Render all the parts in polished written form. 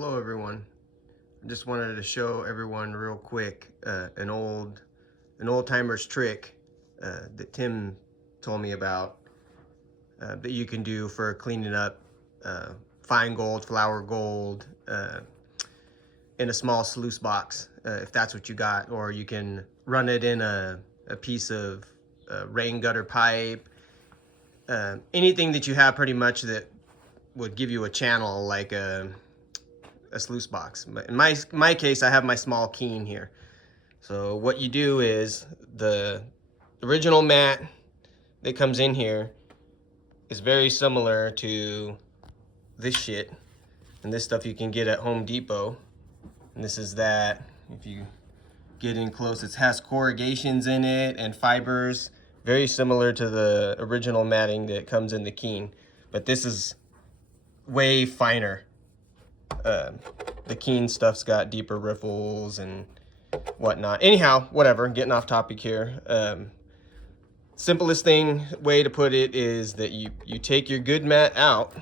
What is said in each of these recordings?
Hello everyone. I just wanted to show everyone real quick an old timer's trick that Tim told me about that you can do for cleaning up fine gold, flour gold in a small sluice box if that's what you got, or you can run it in a piece of rain gutter pipe, anything that you have pretty much that would give you a channel like a sluice box. But in my case, I have my small Keen here. So what you do is the original mat that comes in here is very similar to this shit. And this stuff you can get at Home Depot. And this is that. If you get in close, it has corrugations in it and fibers. Very similar to the original matting that comes in the Keen. But this is way finer. The Keen stuff's got deeper riffles and whatnot. Anyhow, whatever, getting off topic here. Simplest way to put it is that you take your good mat out.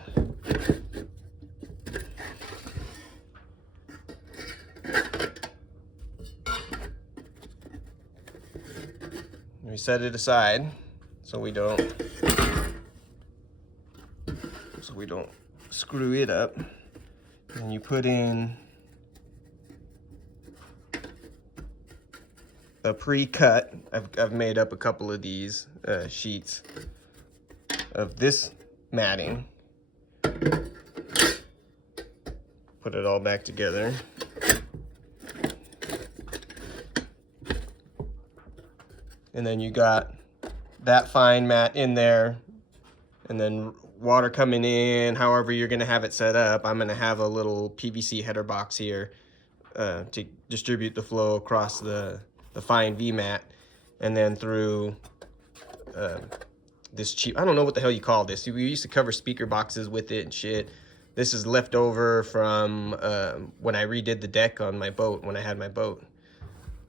We set it aside so we don't screw it up. And you put in a pre-cut. I've made up a couple of these sheets of this matting. Put it all back together. And then you got that fine mat in there, and then water coming in, however you're gonna have it set up. I'm gonna have a little PVC header box here to distribute the flow across the fine V mat, and then through this cheap, I don't know what the hell you call this. We used to cover speaker boxes with it and shit. This is left over from when I redid the deck on my boat, when I had my boat.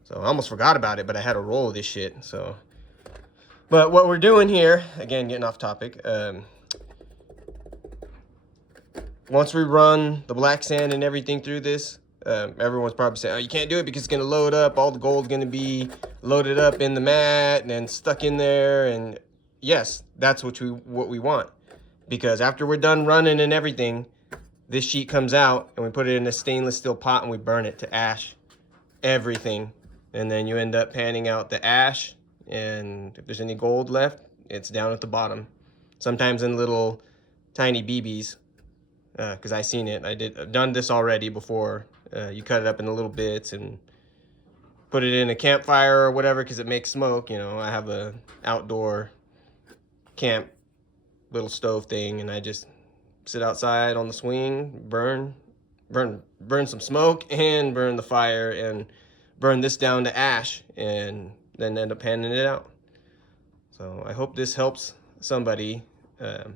So I almost forgot about it, but I had a roll of this shit. So, but what we're doing here, again, getting off topic. Once we run the black sand and everything through this, everyone's probably saying, oh, you can't do it because it's going to load up. All the gold's going to be loaded up in the mat and then stuck in there. And yes, that's what we want. Because after we're done running and everything, this sheet comes out and we put it in a stainless steel pot and we burn it to ash. Everything. And then you end up panning out the ash. And if there's any gold left, it's down at the bottom. Sometimes in little tiny BBs. Because I seen it. I've done this already before. You cut it up into little bits and put it in a campfire or whatever because it makes smoke. You know, I have a outdoor camp little stove thing, and I just sit outside on the swing, burn some smoke, and burn the fire, and burn this down to ash, and then end up panning it out. So I hope this helps somebody if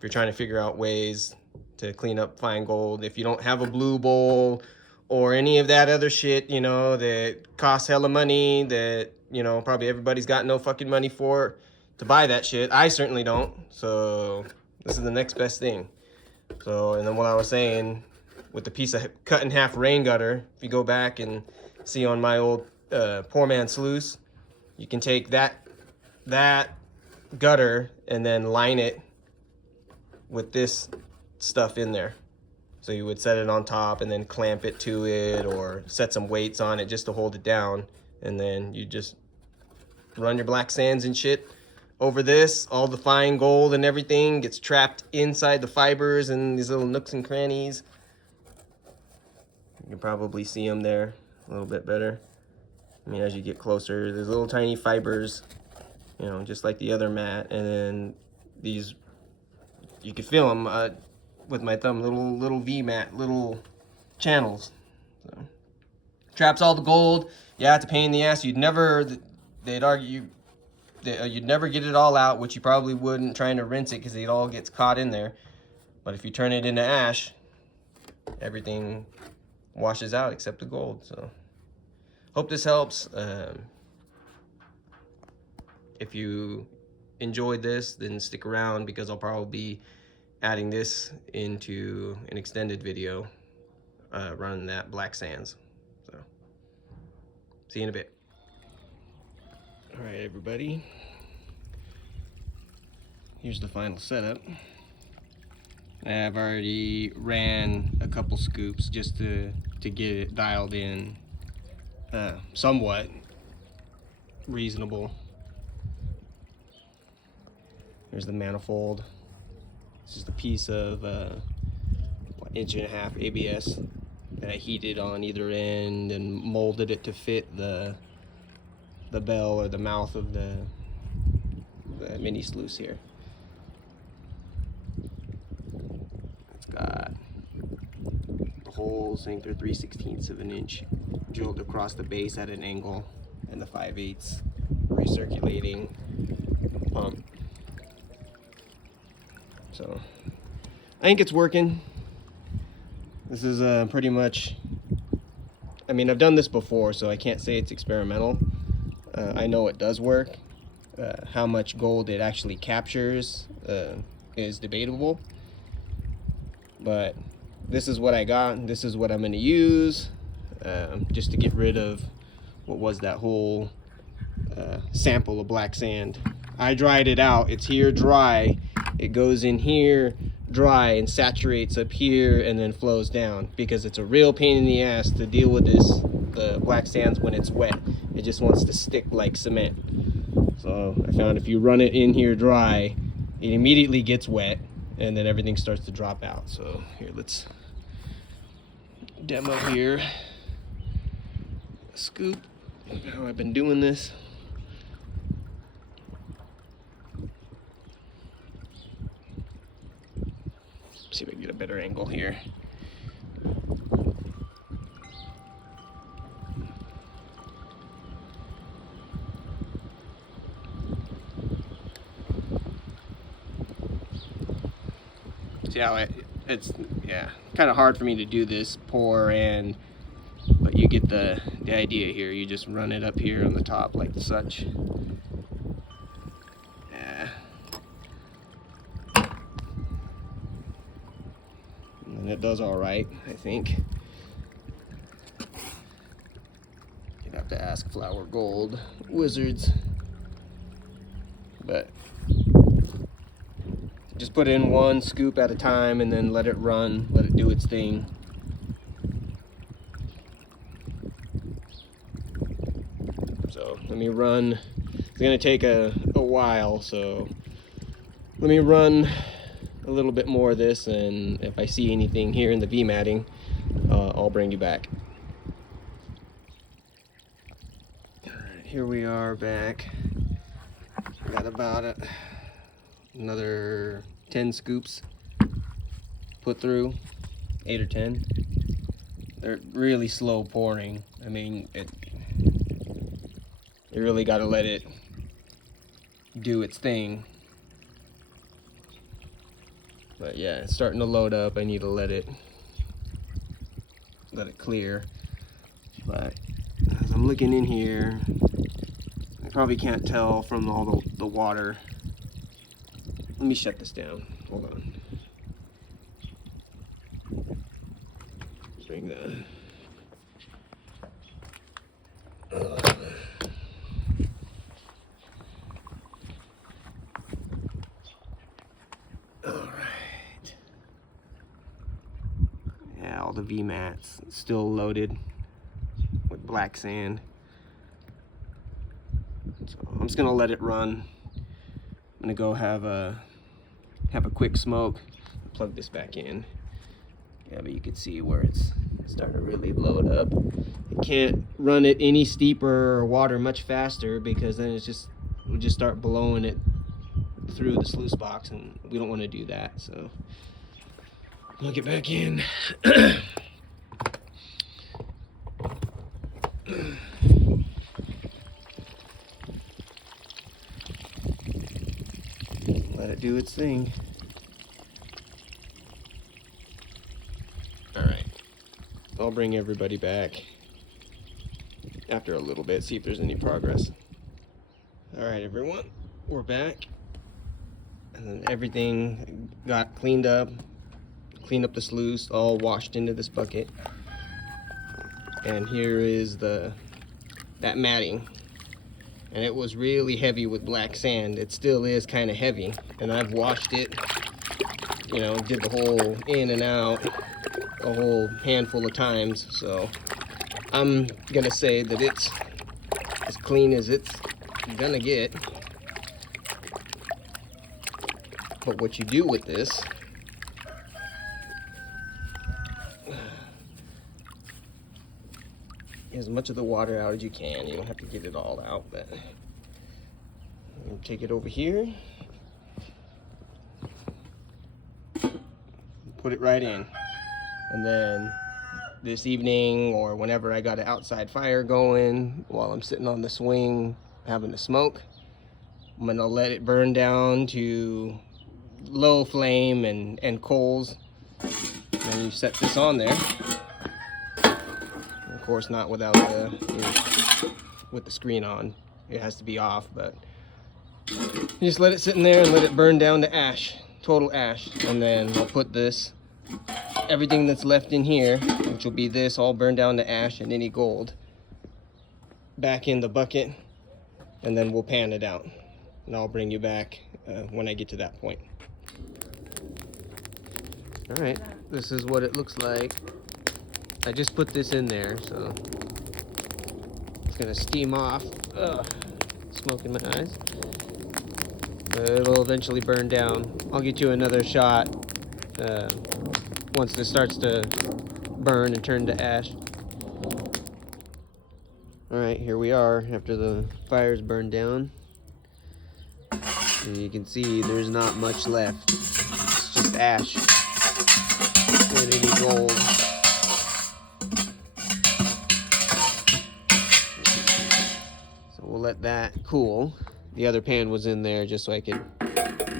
you're trying to figure out ways to clean up fine gold. If you don't have a blue bowl or any of that other shit, you know, that costs hella money, that, you know, probably everybody's got no fucking money for to buy that shit. I certainly don't. So this is the next best thing. So, and then what I was saying with the piece of cut in half rain gutter, if you go back and see on my old Poor Man Sluice, you can take that gutter and then line it with this stuff in there. So you would set it on top and then clamp it to it, or set some weights on it just to hold it down, and then you just run your black sands and shit over this. All the fine gold and everything gets trapped inside the fibers and these little nooks and crannies. You can probably see them there a little bit better. I mean, as you get closer, there's little tiny fibers, you know, just like the other mat, and then these, you can feel them with my thumb, little V-mat, little channels. So, traps all the gold. Yeah, it's a pain in the ass. They'd argue you'd never get it all out, which you probably wouldn't trying to rinse it because it all gets caught in there. But if you turn it into ash, everything washes out except the gold. So hope this helps. If you enjoyed this, then stick around because I'll probably be adding this into an extended video running that Black Sands. So, see you in a bit. All right, everybody. Here's the final setup. I've already ran a couple scoops just to get it dialed in somewhat reasonable. There's the manifold. This is the piece of 1.5 inch ABS that I heated on either end and molded it to fit the bell or the mouth of the mini sluice here. It's got the holes, I think they're 3/16 of an inch, drilled across the base at an angle, and the 5/8 recirculating pump. So I think it's working. This is pretty much, I mean, I've done this before, so I can't say it's experimental. I know it does work. How much gold it actually captures is debatable. But this is what I got. This is what I'm going to use just to get rid of what was that whole sample of black sand. I dried it out. It's here dry. It goes in here dry and saturates up here and then flows down, because it's a real pain in the ass to deal with the black sands when it's wet. It just wants to stick like cement. So I found if you run it in here dry, it immediately gets wet and then everything starts to drop out. So here, let's demo here. Scoop, how I've been doing this. See if I can get a better angle here. See how it's yeah, kind of hard for me to do this pour and, but you get the idea here. You just run it up here on the top like such. Yeah. And it does all right, I think. You'd have to ask Flour Gold Wizards, but just put in one scoop at a time and then let it run, let it do its thing. So let me run. It's gonna take a while, so let me run a little bit more of this, and if I see anything here in the V-matting, I'll bring you back. All right, here we are back. Got about another 10 scoops put through, 8 or 10. They're really slow pouring. I mean, you really got to let it do its thing. But yeah, it's starting to load up. I need to let it clear. But as I'm looking in here, I probably can't tell from all the water. Let me shut this down. Hold on. Bring that. Alright. Yeah, all the V-mats still loaded with black sand. So I'm just gonna let it run. I'm gonna go have a quick smoke, plug this back in. Yeah, but you can see where it's starting to really load up. You can't run it any steeper or water much faster, because then we'll just start blowing it through the sluice box, and we don't want to do that. So plug it back in. Let it do its thing. All right, I'll bring everybody back after a little bit, see if there's any progress. All right, everyone, we're back. And then everything got cleaned up. clean up the sluice, all washed into this bucket. And here is that matting. And it was really heavy with black sand. It still is kind of heavy. And I've washed it, you know, did the whole in and out a whole handful of times. So I'm gonna say that it's as clean as it's gonna get. But what you do with this as much of the water out as you can. You don't have to get it all out, but take it over here, put it right in. And then this evening or whenever I got an outside fire going, while I'm sitting on the swing having a smoke, I'm gonna let it burn down to low flame and coals. And you set this on there. Of course, not without with the screen on. It has to be off, but you just let it sit in there and let it burn down to ash, total ash. And then I'll put this, everything that's left in here, which will be this all burned down to ash and any gold, back in the bucket, and then we'll pan it out. And I'll bring you back when I get to that point. All right, this is what it looks like. I just put this in there, so it's gonna steam off. Ugh, smoke in my eyes. But it'll eventually burn down. I'll get you another shot once this starts to burn and turn to ash. All right, here we are after the fire's burned down. And you can see there's not much left. It's just ash and any gold. We'll let that cool. The other pan was in there just so I could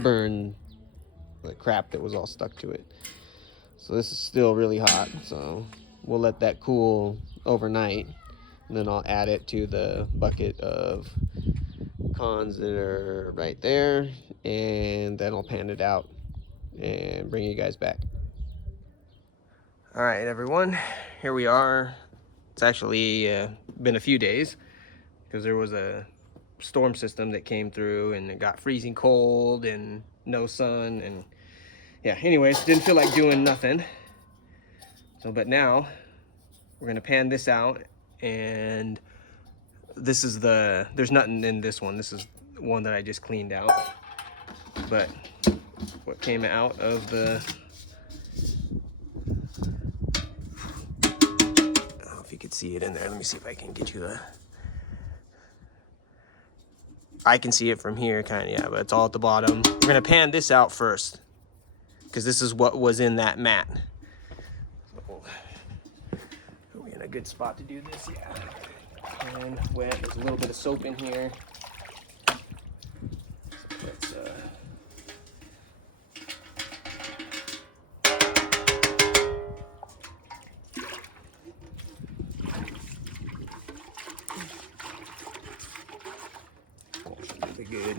burn the crap that was all stuck to it. So this is still really hot, so we'll let that cool overnight, and then I'll add it to the bucket of cons that are right there, and then I'll pan it out and bring you guys back. All right, everyone, here we are. It's actually been a few days, because there was a storm system that came through and it got freezing cold and no sun, and yeah, anyways, didn't feel like doing nothing. So, but now we're gonna pan this out, and this is there's nothing in this one. This is one that I just cleaned out. But what came out of the, I don't know if you could see it in there. Let me see if I can get you a, I can see it from here, kind of, yeah, but it's all at the bottom. We're gonna pan this out first, because this is what was in that mat. So, are we in a good spot to do this? Yeah. And wet. There's a little bit of soap in here. Let's be good.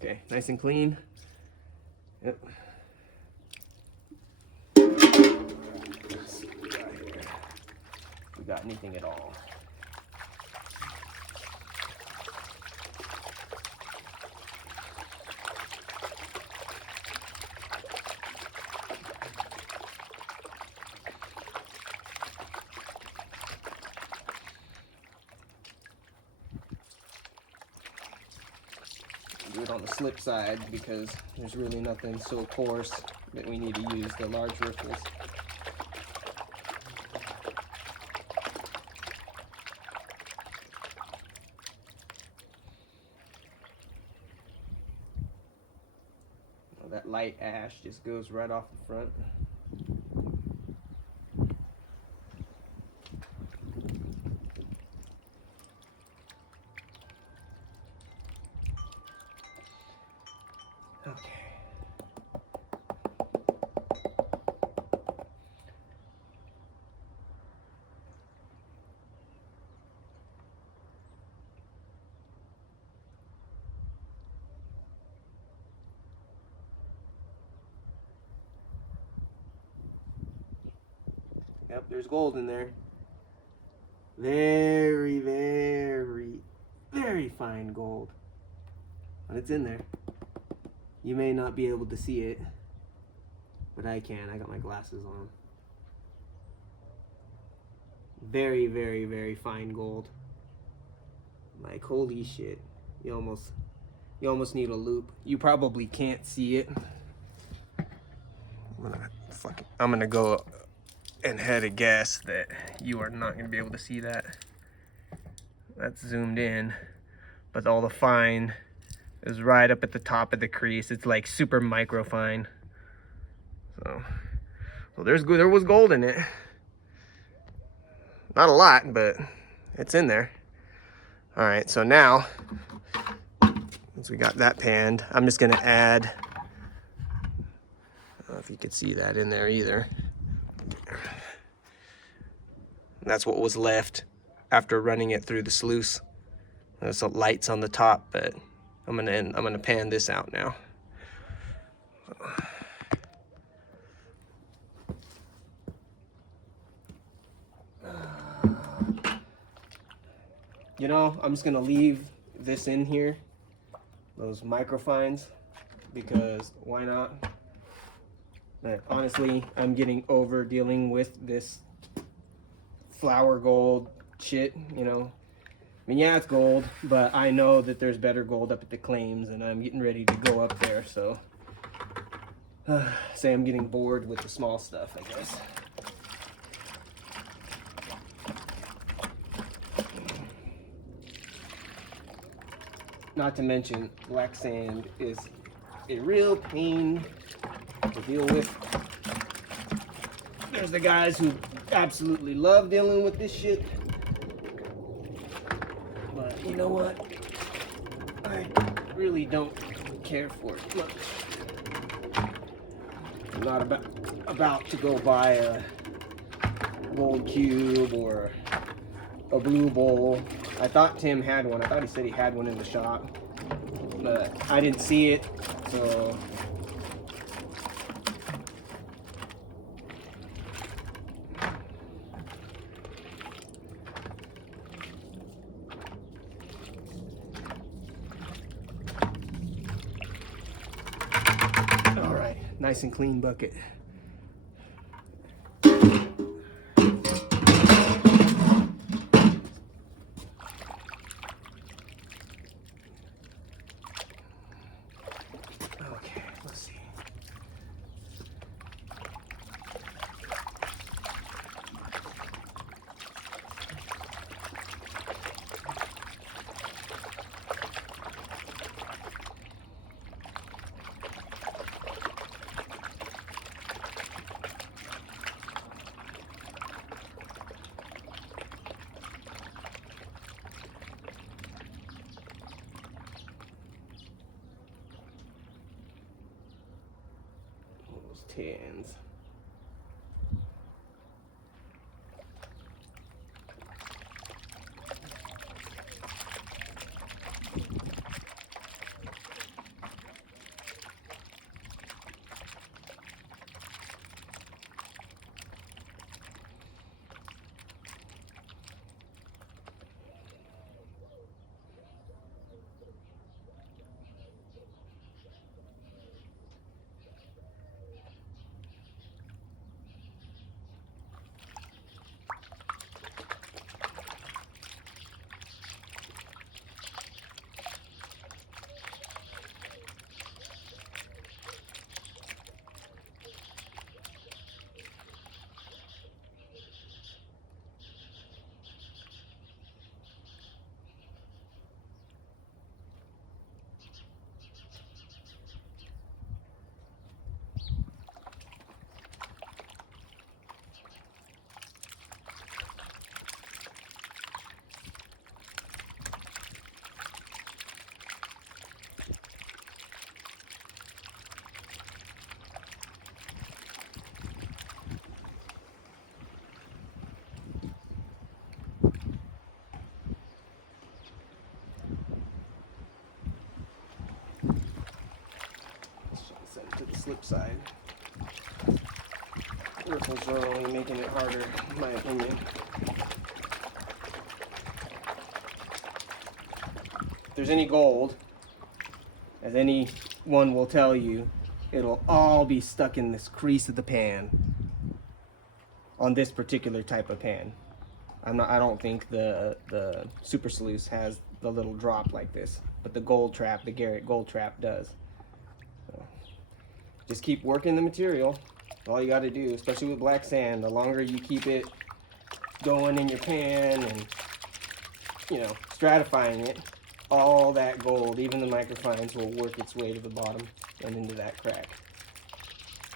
Okay, nice and clean. Yep. Let's see what we got here. If we got anything at all. Do it on the slip side because there's really nothing so coarse that we need to use the large riffles. That light white ash just goes right off the front. Okay. Yep, there's gold in there. Very, very, very fine gold. But it's in there. You may not be able to see it, but I can. I got my glasses on. Very, very, very fine gold. Like, holy shit. You almost need a loop. You probably can't see it. I'm gonna go and head a guess that you are not gonna be able to see that. That's zoomed in, but all the fine is right up at the top of the crease. It's like super micro fine. So there was gold in it. Not a lot, but it's in there. All right, so now, once we got that panned, I'm just gonna add, I don't know if you could see that in there either. And that's what was left after running it through the sluice. There's some lights on the top, but I'm gonna pan this out now. You know, I'm just gonna leave this in here, those microfines, because why not? But honestly, I'm getting over dealing with this flour gold shit, you know. I mean, yeah, it's gold, but I know that there's better gold up at the claims, and I'm getting ready to go up there, so say I'm getting bored with the small stuff, I guess. Not to mention, black sand is a real pain to deal with. There's the guys who absolutely love dealing with this shit. But you know what? I really don't care for it much. I'm not about to go buy a gold cube or a blue bowl. I thought Tim had one. I thought he said he had one in the shop, but I didn't see it, so all right, nice and clean bucket. Tens. slip side. Ripples are only making it harder, in my opinion. If there's any gold, as anyone will tell you, it'll all be stuck in this crease of the pan on this particular type of pan. I don't think the Super Sluice has the little drop like this, but the Gold Trap, the Garrett Gold Trap does. So just keep working the material. All you got to do, especially with black sand, the longer you keep it going in your pan and, you know, stratifying it, all that gold, even the microfines, will work its way to the bottom and into that crack.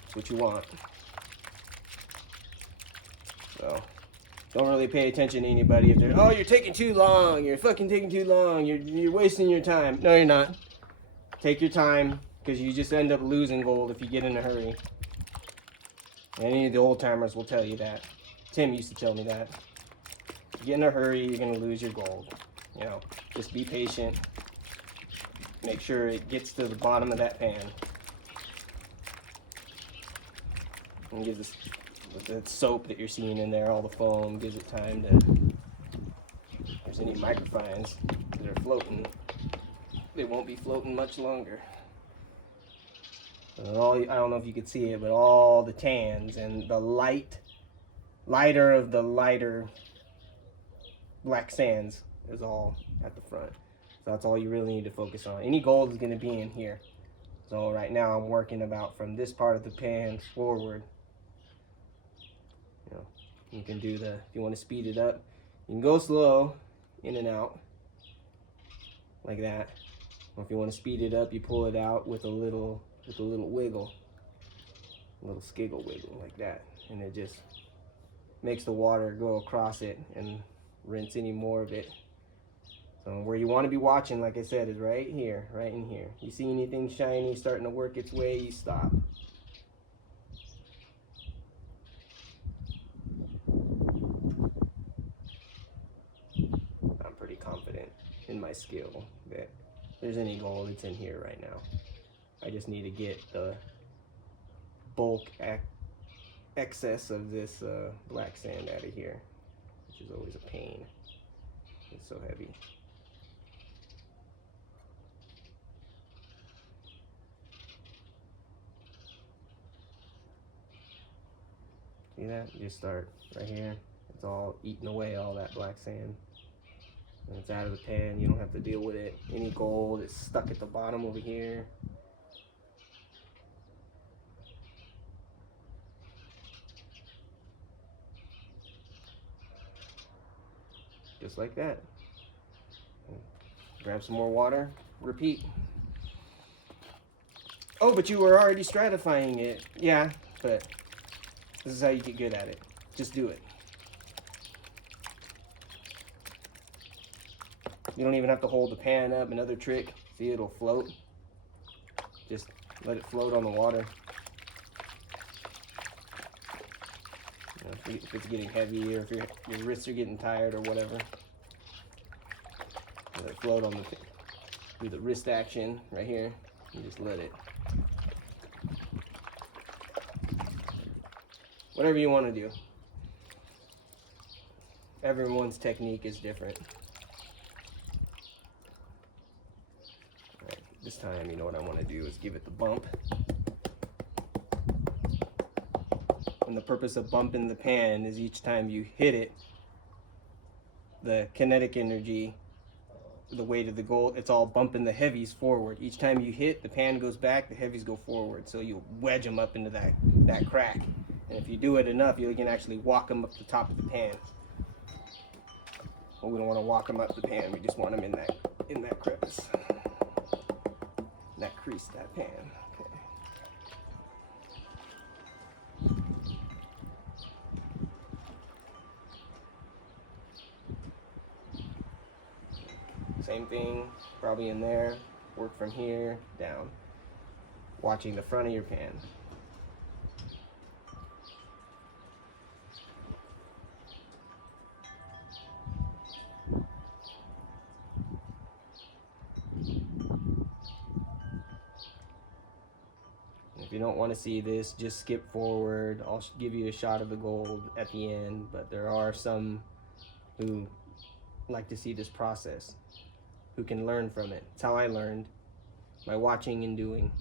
That's what you want. So don't really pay attention to anybody if they're, oh, you're taking too long, you're fucking taking too long, you're wasting your time. No, you're not. Take your time, because you just end up losing gold if you get in a hurry. Any of the old timers will tell you that. Tim used to tell me that. If you get in a hurry, you're going to lose your gold. You know, just be patient. Make sure it gets to the bottom of that pan. And give this, with the soap that you're seeing in there, all the foam, gives it time to, if there's any microfines that are floating, they won't be floating much longer. I don't know if you could see it, but all the tans and the lighter of the lighter black sands is all at the front. So that's all you really need to focus on. Any gold is going to be in here. So right now I'm working about from this part of the pan forward. You know, you can do if you want to speed it up, you can go slow, in and out, like that. Or if you want to speed it up, you pull it out with a little wiggle, a little skiggle wiggle like that, and it just makes the water go across it and rinse any more of it. So where you want to be watching, like I said, is right here, right in here. You see anything shiny starting to work its way, you stop. I'm pretty confident in my skill that if there's any gold, it's in here right now. I just need to get the bulk excess of this black sand out of here, which is always a pain. It's so heavy. See that? You just start right here. It's all eating away, all that black sand. And it's out of the pan. You don't have to deal with it. Any gold is stuck at the bottom over here. Just like that. Grab some more water, repeat. Oh, but you were already stratifying it. Yeah, but this is how you get good at it. Just do it. You don't even have to hold the pan up. Another trick, see, it'll float. Just let it float on the water. You know, if it's getting heavy, or if your wrists are getting tired or whatever, let it float on do the wrist action right here. You just let it. Whatever you want to do. Everyone's technique is different. Right, this time, you know what I want to do is give it the bump. And the purpose of bumping the pan is each time you hit it, the kinetic energy, the weight of the gold, it's all bumping the heavies forward. Each time you hit, the pan goes back, the heavies go forward. So you wedge them up into that crack. And if you do it enough, you can actually walk them up the top of the pan. But we don't want to walk them up the pan. We just want them in that crevice, that crease, that pan. Okay. Same thing, probably in there. Work from here down, watching the front of your pan. If you don't want to see this, just skip forward. I'll give you a shot of the gold at the end, but there are some who like to see this process, who can learn from it. It's how I learned, by watching and doing.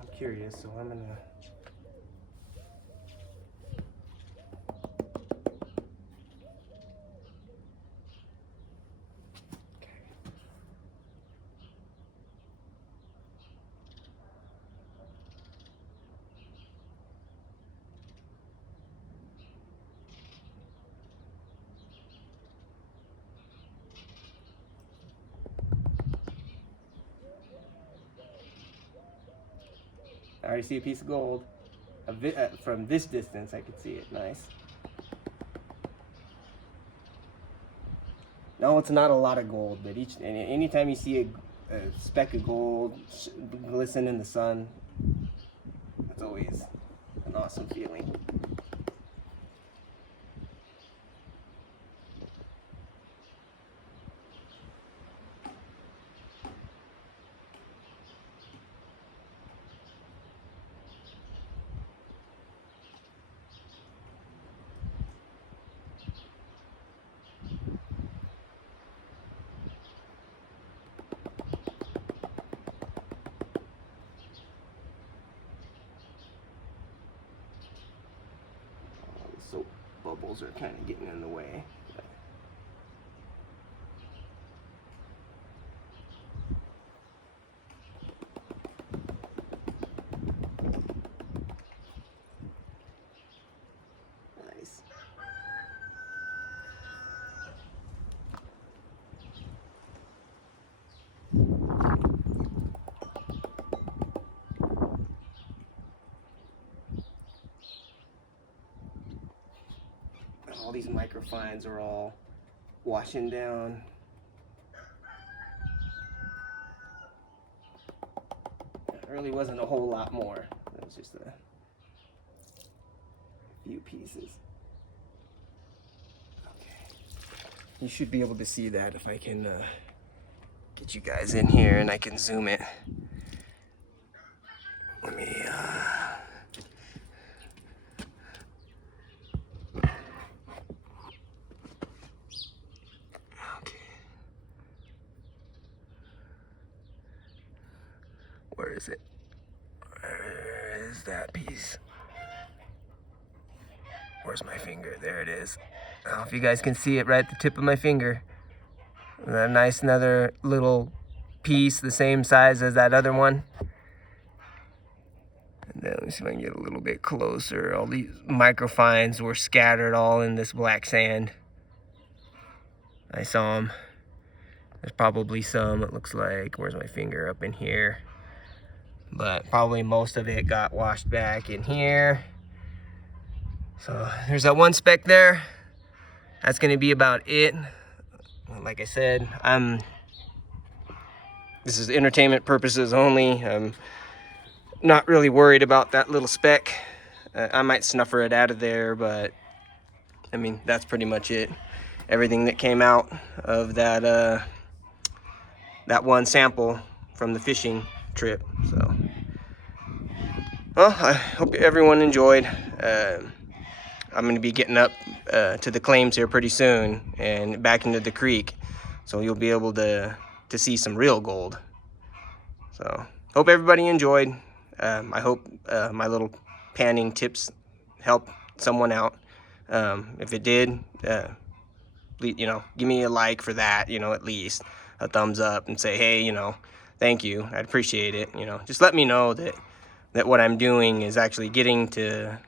I'm curious, so I'm gonna I already see a piece of gold. From this distance, I could see it. Nice. No, it's not a lot of gold, but anytime you see a speck of gold glisten in the sun, it's always an awesome feeling. Soap bubbles are kind of getting in the way. Nice. All these microfines are all washing down. There really wasn't a whole lot more. It was just a few pieces. Okay. You should be able to see that if I can get you guys in here and I can zoom it. Let me where is it? Where is that piece? Where's my finger? There it is. I don't know if you guys can see it right at the tip of my finger. A nice another little piece the same size as that other one. And then let me see if I can get a little bit closer. All these microfines were scattered all in this black sand. I saw them. There's probably some, it looks like, where's my finger? Up in here. But probably most of it got washed back in here. So there's that one speck there. That's gonna be about it. Like I said, this is entertainment purposes only. I'm not really worried about that little speck. I might snuffer it out of there, but I mean, that's pretty much it. Everything that came out of that that one sample from the fishing trip. So, well, I hope everyone enjoyed. I'm going to be getting up to the claims here pretty soon and back into the creek, so you'll be able to see some real gold. So, hope everybody enjoyed. I hope my little panning tips helped someone out. If it did, you know, give me a like for that, you know, at least a thumbs up, and say, hey, you know, thank you, I'd appreciate it. You know, just let me know that what I'm doing is actually getting to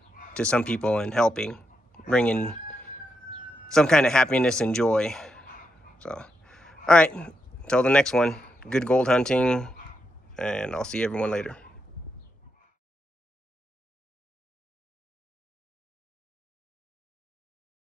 some people and helping, bringing some kind of happiness and joy. So, all right, until the next one, good gold hunting, and I'll see everyone later.